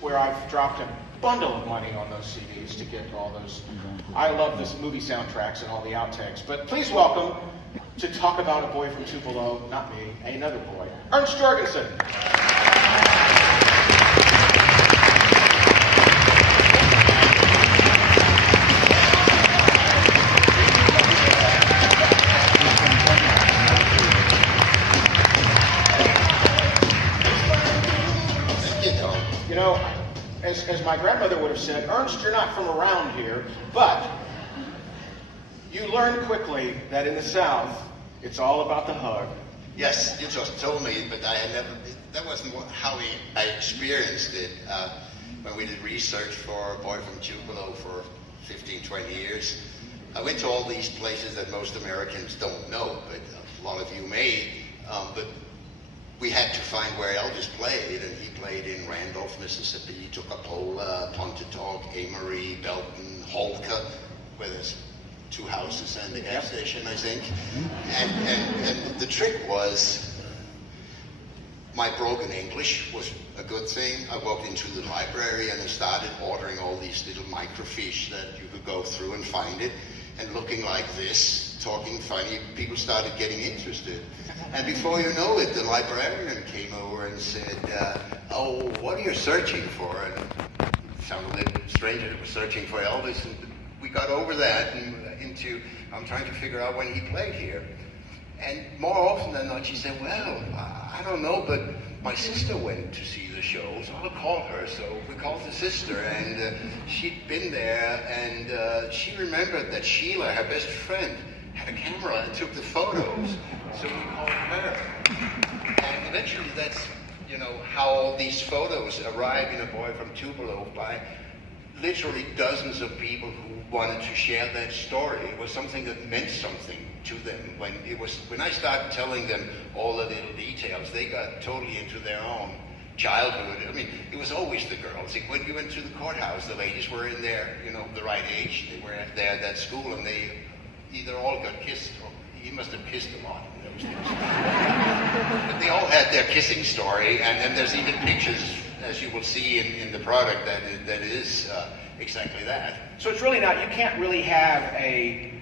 where I've dropped a bundle of money on those CDs to get all those. I love this movie soundtracks and all the outtakes. But please welcome, to talk about A Boy from Tupelo, not me, another boy, Ernst Jorgensen. You know, as my grandmother would have said, Ernst, you're not from around here, but you learn quickly that in the South, it's all about the hug. Yes, you just told me, but I had never, that wasn't how I experienced it. When we did research for A Boy from Tupelo for 15, 20 years, I went to all these places that most Americans don't know, but a lot of you may, but we had to find where Elvis played, and he played in Randolph, Mississippi, Toccopola, Pontotoc, Amory, Belton, Holka, where there's 2 houses and a gas station, I think. And the trick was, my broken English was a good thing. I walked into the library and I started ordering all these little microfiche that you could go through and find it. And looking like this, talking funny, people started getting interested. And before you know it, the librarian came over and said, oh, what are you searching for? And it sounded a little strange that it was searching for Elvis. And we got over that and into, I'm trying to figure out when he played here. And more often than not, she said, well, I don't know, but my sister went to see the show, so I'll call her. So we called the sister, and she'd been there, and she remembered that Sheila, her best friend, had a camera and took the photos. So we called her. And eventually that's, you know, how all these photos arrive in A Boy from Tupelo by literally dozens of people who wanted to share that story. It was something that meant something to them. When I started telling them all the little details, they got totally into their own childhood. I mean, it was always the girls. When you went to the courthouse, the ladies were in their, you know, the right age. They were there at that school, and they either all got kissed, or he must have kissed a lot. But they all had their kissing story, and then there's even pictures, as you will see in the product, that is exactly that. So it's really not, you can't really have a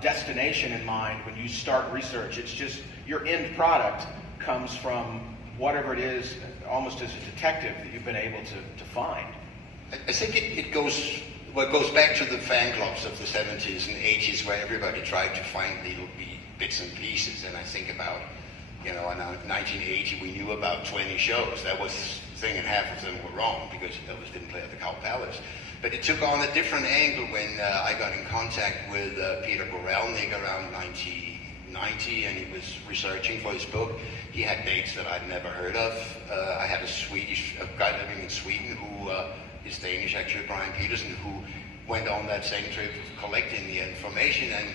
destination in mind when you start research. It's just your end product comes from whatever it is, almost as a detective, that you've been able to find. I think it goes back to the fan clubs of the 70s and 80s, where everybody tried to find little bits and pieces. And I think about, you know, in 1980 we knew about 20 shows. That was the thing, and half of them were wrong because Elvis didn't play at the Cow Palace. But it took on a different angle when I got in contact with Peter Gorelnik around 1990, and he was researching for his book. He had dates that I'd never heard of. I had a guy living in Sweden who is Danish, actually, Brian Peterson, who went on that same trip collecting the information. And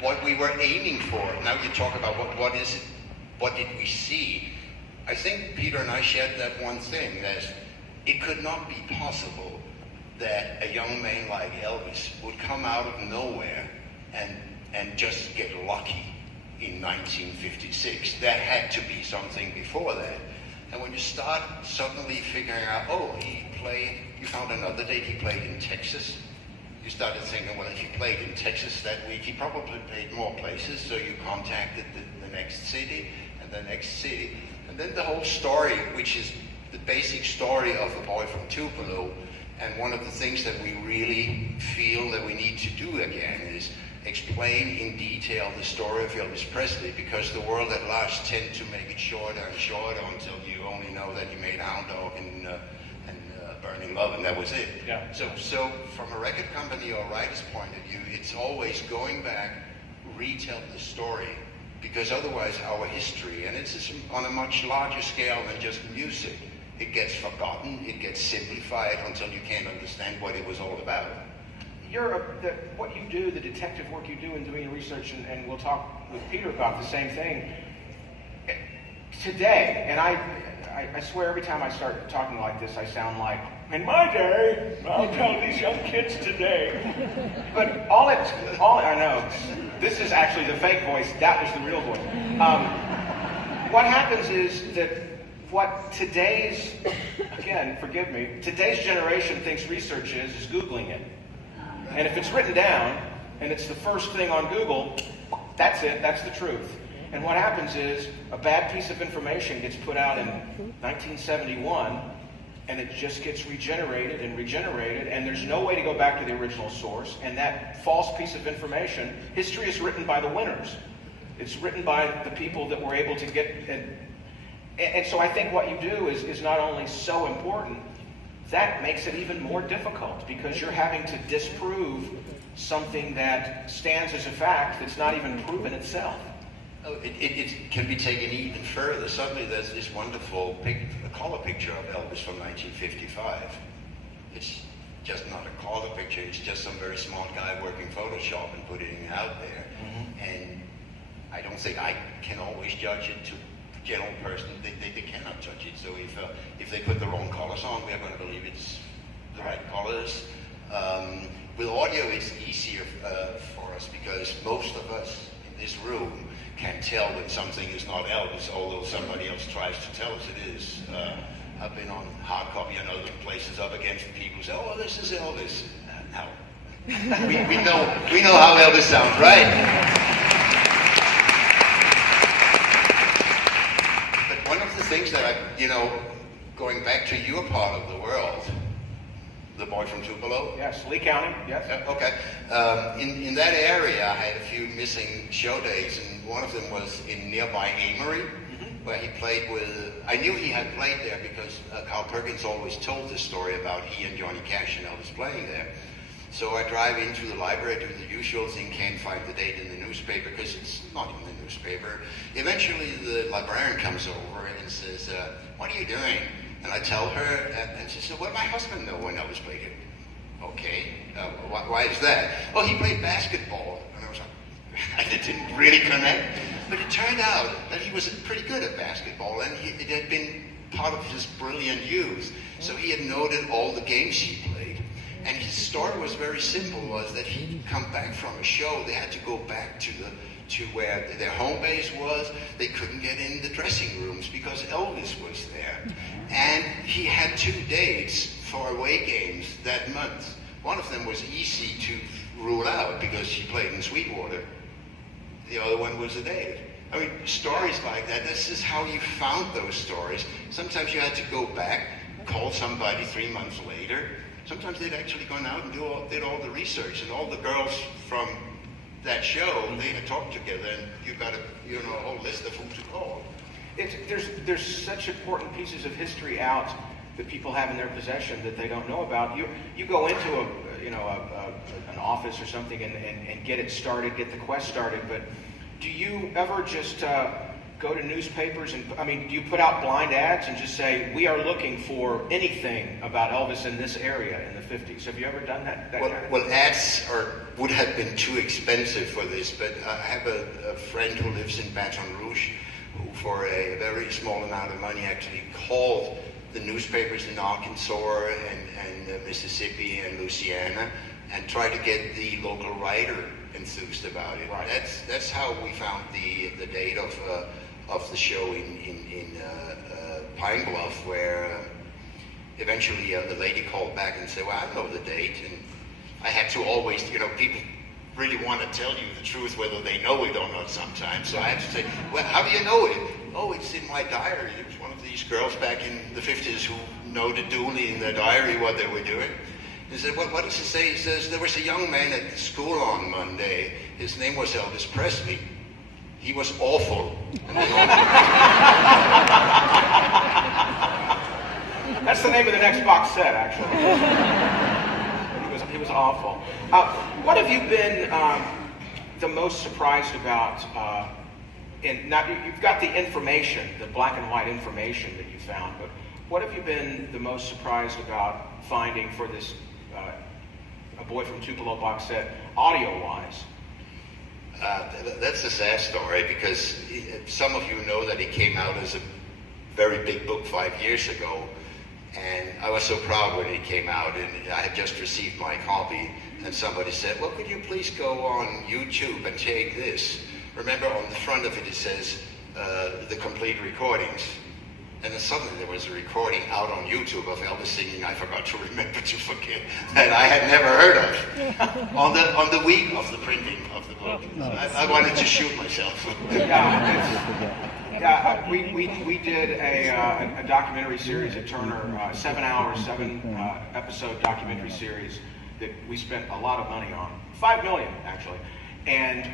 what we were aiming for, now you talk about what is it, what did we see? I think Peter and I shared that one thing, that it could not be possible that a young man like Elvis would come out of nowhere and just get lucky in 1956. There had to be something before that. And when you start suddenly figuring out, oh, you found another date, he played in Texas. You started thinking, well, if he played in Texas that week, he probably played more places. So you contacted the next city and the next city. And then the whole story, which is the basic story of A Boy from Tupelo, and one of the things that we really feel that we need to do again is explain in detail the story of Elvis Presley, because the world at large tend to make it shorter and shorter until you only know that he made Hound Dog and Burning Love, and that was it. Yeah. So from a record company or writer's point of view, it's always going back, retell the story, because otherwise our history, and it's on a much larger scale than just music, it gets forgotten, it gets simplified until you can't understand what it was all about. What you do, the detective work you do in doing research, and we'll talk with Peter about the same thing. Today, and I swear every time I start talking like this, I sound like, in my day, I'll tell these young kids today. But all I know, this is actually the fake voice, that was the real voice. What happens is that what today's again, forgive me, today's generation thinks research is Googling it. And if it's written down, and it's the first thing on Google, that's it, that's the truth. And what happens is, a bad piece of information gets put out in 1971, and it just gets regenerated, and there's no way to go back to the original source, and that false piece of information, history is written by the winners. It's written by the people that were able to get, and so I think what you do is not only so important, that makes it even more difficult, because you're having to disprove something that stands as a fact that's not even proven itself. Oh, it can be taken even further. Suddenly there's this wonderful color picture of Elvis from 1955. It's just not a color picture, it's just some very smart guy working Photoshop and putting it out there. Mm-hmm. And I don't think I can always judge it to the general person. They cannot judge it. So if they put the wrong colors on, we are going to believe it's the right colors. With audio, it's easier for us, because most of us in this room can tell when something is not Elvis, although somebody else tries to tell us it is. I've been on hard copy and other places up against people who say, "Oh, this is Elvis." No, we know how Elvis sounds, right? But one of the things that going back to your part of the world, the boy from Tupelo. Yes, Lee County, yes. Okay. In that area, I had a few missing show days, and one of them was in nearby Amory, where he played with, I knew he had played there because Carl Perkins always told this story about he and Johnny Cash and Elvis playing there. So I drive into the library, do the usual thing, can't find the date in the newspaper because it's not in the newspaper. Eventually the librarian comes over and says, "What are you doing?" And I tell her, and she said, "Well, my husband knows when Elvis played it." "Okay, why is that?" "Oh, he played basketball." And I was like, I didn't really connect. But it turned out that he was pretty good at basketball, and it had been part of his brilliant youth. So he had noted all the games he played. And his story was very simple, was that he'd come back from a show, they had to go back to where their home base was. They couldn't get in the dressing rooms because Elvis was there. And he had 2 dates for away games that month. One of them was easy to rule out because he played in Sweetwater. The other one was a date. I mean, stories like that, this is how you found those stories. Sometimes you had to go back, call somebody 3 months later. Sometimes they'd actually gone out and did all the research, and all the girls from that show, they had talked together, and you got a whole list of who to call. There's such important pieces of history out that people have in their possession that they don't know about. You go into an office or something and get it started, get the quest started, but do you ever just go to newspapers and, do you put out blind ads and just say, "We are looking for anything about Elvis in this area in the 50s"? Have you ever done that? Well, ads would have been too expensive for this, but I have a friend who lives in Baton Rouge who, for a very small amount of money, actually called the newspapers in Arkansas and Mississippi and Louisiana and tried to get the local writer enthused about it. Right. That's how we found the date of the show in Pine Bluff, where eventually the lady called back and said, "Well, I know the date." And I had to always, people really want to tell you the truth, whether they know it or not sometimes. So I had to say, "Well, how do you know it?" "Oh, it's in my diary." It was one of these girls back in the 50s who noted duly in their diary what they were doing. He said, "Well, what does it say?" He says, "There was a young man at the school on Monday. His name was Elvis Presley. He was awful." That's the name of the next box set, actually. He was awful. What have you been the most surprised about? Now, you've got the information, the black and white information that you found, but what have you been the most surprised about finding for this A Boy from Tupelo box set, audio-wise? That's a sad story, because some of you know that it came out as a very big book 5 years ago, and I was so proud when it came out, and I had just received my copy, and somebody said, "Well, could you please go on YouTube and take this?" Remember, on the front of it, it says the complete recordings. And then suddenly there was a recording out on YouTube of Elvis singing "I Forgot to Remember to Forget" that I had never heard of on the week of the printing of the book. I wanted to shoot myself. We did a documentary series at Turner, 7 hours, 7 episode documentary series that we spent a lot of money on, $5 million actually, and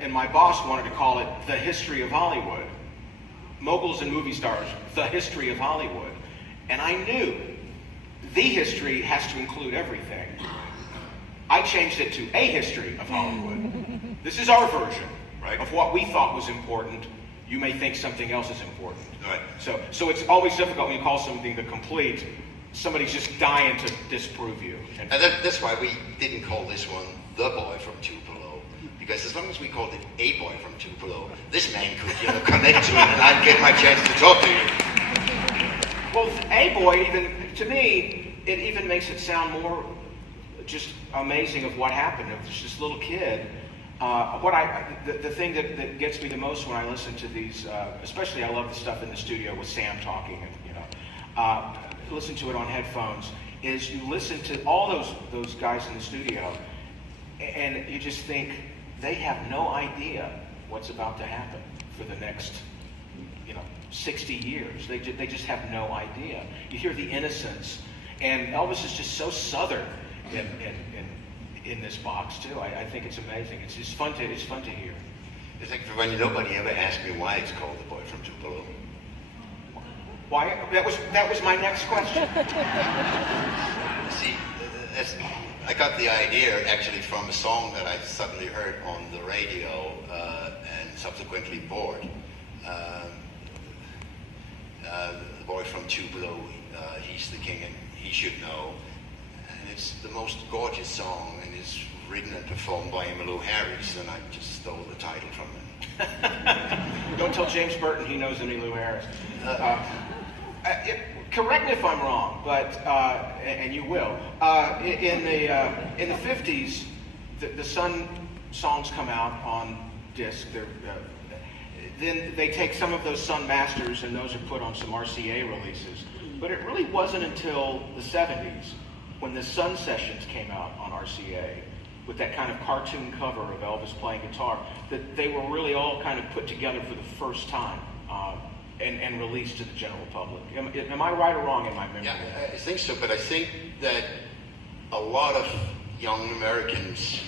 and my boss wanted to call it "The History of Hollywood." Moguls and movie stars, the history of Hollywood. And I knew the history has to include everything. I changed it to a history of Hollywood. This is our version of what we thought was important. You may think something else is important. Right. So it's always difficult when you call something the complete. Somebody's just dying to disprove you. And that's why we didn't call this one "The Boy from Tupelo." Because as long as we called it "A Boy from Tupelo," this man could connect to it and I'd get my chance to talk to you. Well, "A Boy," even to me, it even makes it sound more just amazing of what happened. It was this little kid. The thing that gets me the most when I listen to these, especially I love the stuff in the studio with Sam talking, and listen to it on headphones, is you listen to all those guys in the studio, and you just think they have no idea what's about to happen for the next 60 years. They just have no idea. You hear the innocence, and Elvis is just so Southern in this box too. I think it's amazing. It's fun to hear. It's like when nobody ever asked me why it's called "The Boy from Tupelo." Why? That was my next question. See, I got the idea actually from a song that I suddenly heard on the radio and subsequently bought. "The Boy from Tupelo, he's the king and he should know." And it's the most gorgeous song, and it's written and performed by Emmylou Harris, and I just stole the title from him. Don't tell James Burton he knows Emmylou Harris. Correct me if I'm wrong, but and you will. In the 50s, the Sun songs come out on disc. Then they take some of those Sun masters, and those are put on some RCA releases. But it really wasn't until the 70s when the Sun sessions came out on RCA with that kind of cartoon cover of Elvis playing guitar that they were really all kind of put together for the first time. And released to the general public. Am I right or wrong in my memory? Yeah, I think so, but I think that a lot of young Americans,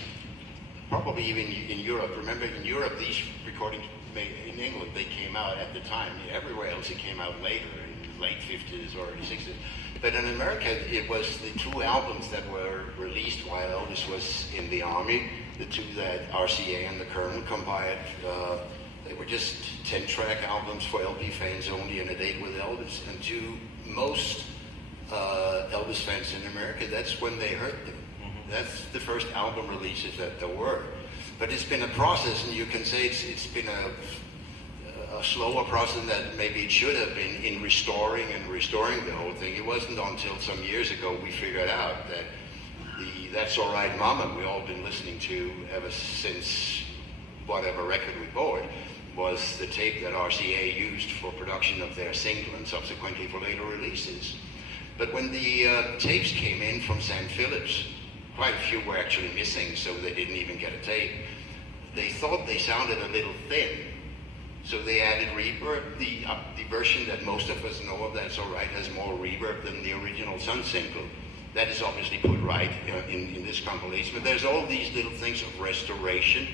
probably even in Europe, remember in Europe these recordings, in England they came out at the time, everywhere else it came out later, in the late 50s or 60s. But in America it was the two albums that were released while Elvis was in the army, the two that RCA and the Colonel compiled. They were just 10-track albums for LP fans only, and A Date with Elvis. And to most Elvis fans in America, that's when they heard them. Mm-hmm. That's the first album releases that there were. But it's been a process, and you can say it's been a slower process than maybe it should have been in restoring the whole thing. It wasn't until some years ago we figured out that the "That's All Right Mama" we all been listening to ever since whatever record we bought was the tape that RCA used for production of their single and subsequently for later releases. But when the tapes came in from Sam Phillips, quite a few were actually missing, so they didn't even get a tape. They thought they sounded a little thin, so they added reverb. The version that most of us know of, "That's All Right," has more reverb than the original Sun single. That is obviously put right in this compilation. But there's all these little things of restoration.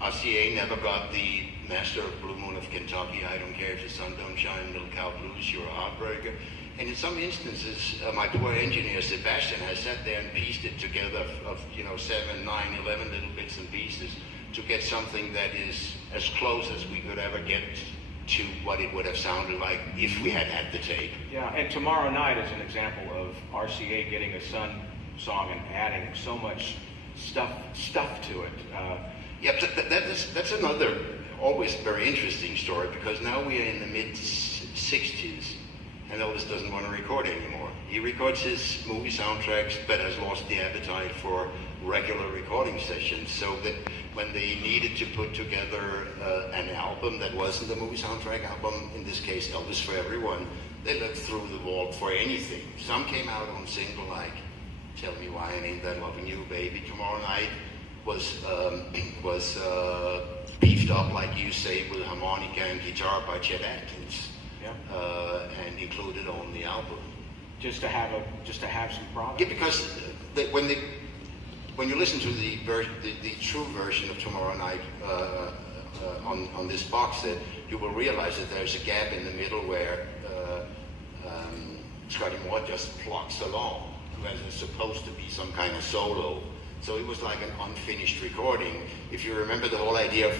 RCA never got the master of Blue Moon of Kentucky, "I Don't Care If the Sun Don't Shine," "Little Cow Blues," "You're a Heartbreaker." And in some instances, my poor engineer Sebastian has sat there and pieced it together of 7, 9, 11 little bits and pieces to get something that is as close as we could ever get to what it would have sounded like if we had had the tape. Yeah, and Tomorrow Night is an example of RCA getting a Sun song and adding so much stuff to it. Yeah, that's another always very interesting story, because now we are in the mid-60s, and Elvis doesn't want to record anymore. He records his movie soundtracks, but has lost the appetite for regular recording sessions, so that when they needed to put together an album that wasn't a movie soundtrack album, in this case Elvis for Everyone, they looked through the vault for anything. Some came out on single like Tell Me Why I Ain't That Loving You, Baby, Tomorrow Night, was beefed up, like you say, with harmonica and guitar by Chet Atkins, and included on the album. Just to have some product. Yeah, because when you listen to the true version of Tomorrow Night on this box set, you will realize that there's a gap in the middle where Scotty Moore just plucks along, when it's supposed to be some kind of solo. So it was like an unfinished recording. If you remember the whole idea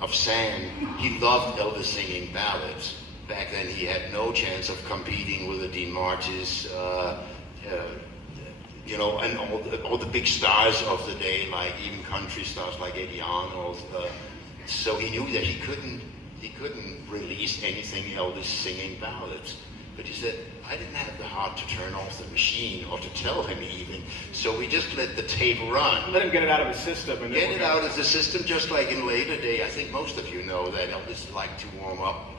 of Sam, he loved Elvis singing ballads. Back then he had no chance of competing with the Dean Martis, you know, and all the big stars of the day, like even country stars like Eddie Arnold. So he knew that he couldn't release anything Elvis singing ballads. But he said, I didn't have the heart to turn off the machine or to tell him even. So we just let the tape run. Let him get it out of his system. And get it out of the system, just like in later day. I think most of you know that Elvis liked to warm up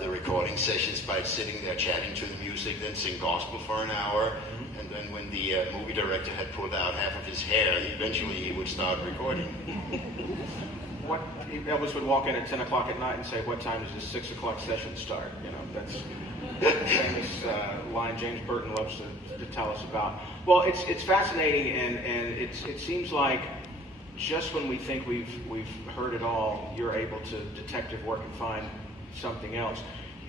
the recording sessions by sitting there chatting to the music, then sing gospel for an hour. And then when the movie director had pulled out half of his hair, eventually he would start recording. Elvis would walk in at 10 o'clock at night and say, what time does this 6 o'clock session start? You know, that's the famous line James Burton loves to tell us about. Well, it's fascinating, and it seems like just when we think we've heard it all, you're able to detective work and find something else.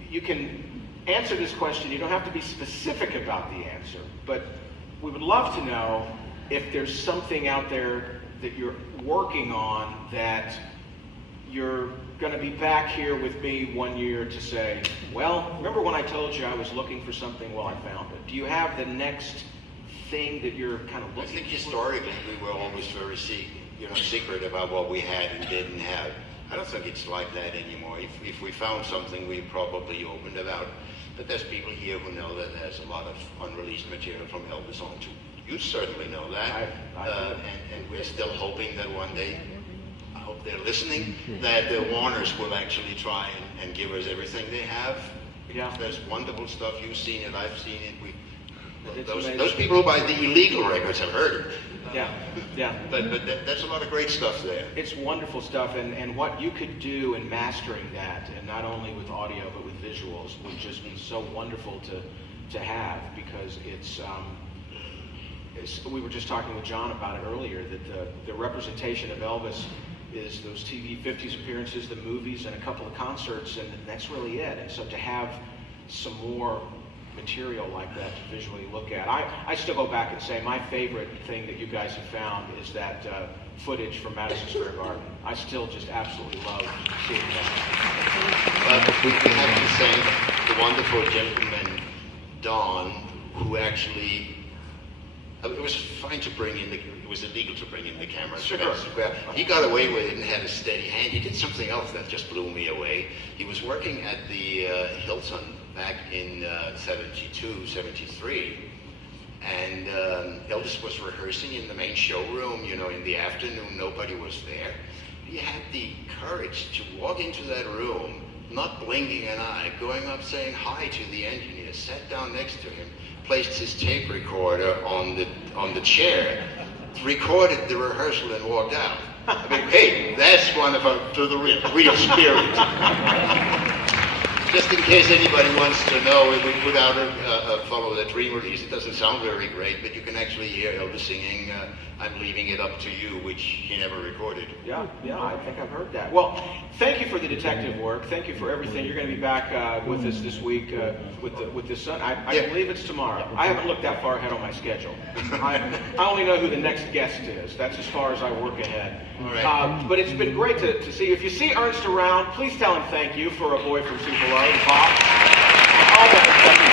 You can answer this question. You don't have to be specific about the answer, but we would love to know if there's something out there that you're working on that you're going to be back here with me 1 year to say, well, remember when I told you I was looking for something? Well, I found it. Do you have the next thing that you're kind of looking for? I think historically we were always very secret about what we had and didn't have. I don't think it's like that anymore. If we found something, we probably opened it out. But there's people here who know that there's a lot of unreleased material from Elvis on too. You certainly know that. And we're still hoping that one day, I hope they're listening, that the Warners will actually try and give us everything they have. Yeah. There's wonderful stuff. You've seen it, I've seen it. Those people who buy the illegal records have heard it. Yeah. But that's a lot of great stuff there. It's wonderful stuff, and what you could do in mastering that, and not only with audio but with visuals, would just be so wonderful to have, because we were just talking with John about it earlier, that the representation of Elvis is those TV 50s appearances, the movies, and a couple of concerts, and that's really it. And so to have some more material like that to visually look at. I still go back and say my favorite thing that you guys have found is that footage from Madison Square Garden. I still just absolutely love seeing that. We have to thank the wonderful gentleman, Don, who actually, it was fine to bring in, it was illegal to bring in the camera. Sure. He got away with it and had a steady hand. He did something else that just blew me away. He was working at the Hilton back in 72, 73, and Elvis was rehearsing in the main showroom, in the afternoon. Nobody was there. He had the courage to walk into that room, not blinking an eye, going up saying hi to the engineer, sat down next to him, placed his tape recorder on the chair, recorded the rehearsal and walked out. I mean, hey, that's one of the real spirit. Just in case anybody wants to know, we put out a Follow the Dream release. It doesn't sound very great, but you can actually hear Elvis singing I'm Leaving It Up to You, which he never recorded. Yeah, I think I've heard that. Well, thank you for the detective work. Thank you for everything. You're going to be back with us this week with this son. I believe it's tomorrow. I haven't looked that far ahead on my schedule. I only know who the next guest is. That's as far as I work ahead. All right. But it's been great to see you. If you see Ernst around, please tell him thank you for A Boy from Tupelo and Pop. And all that stuff.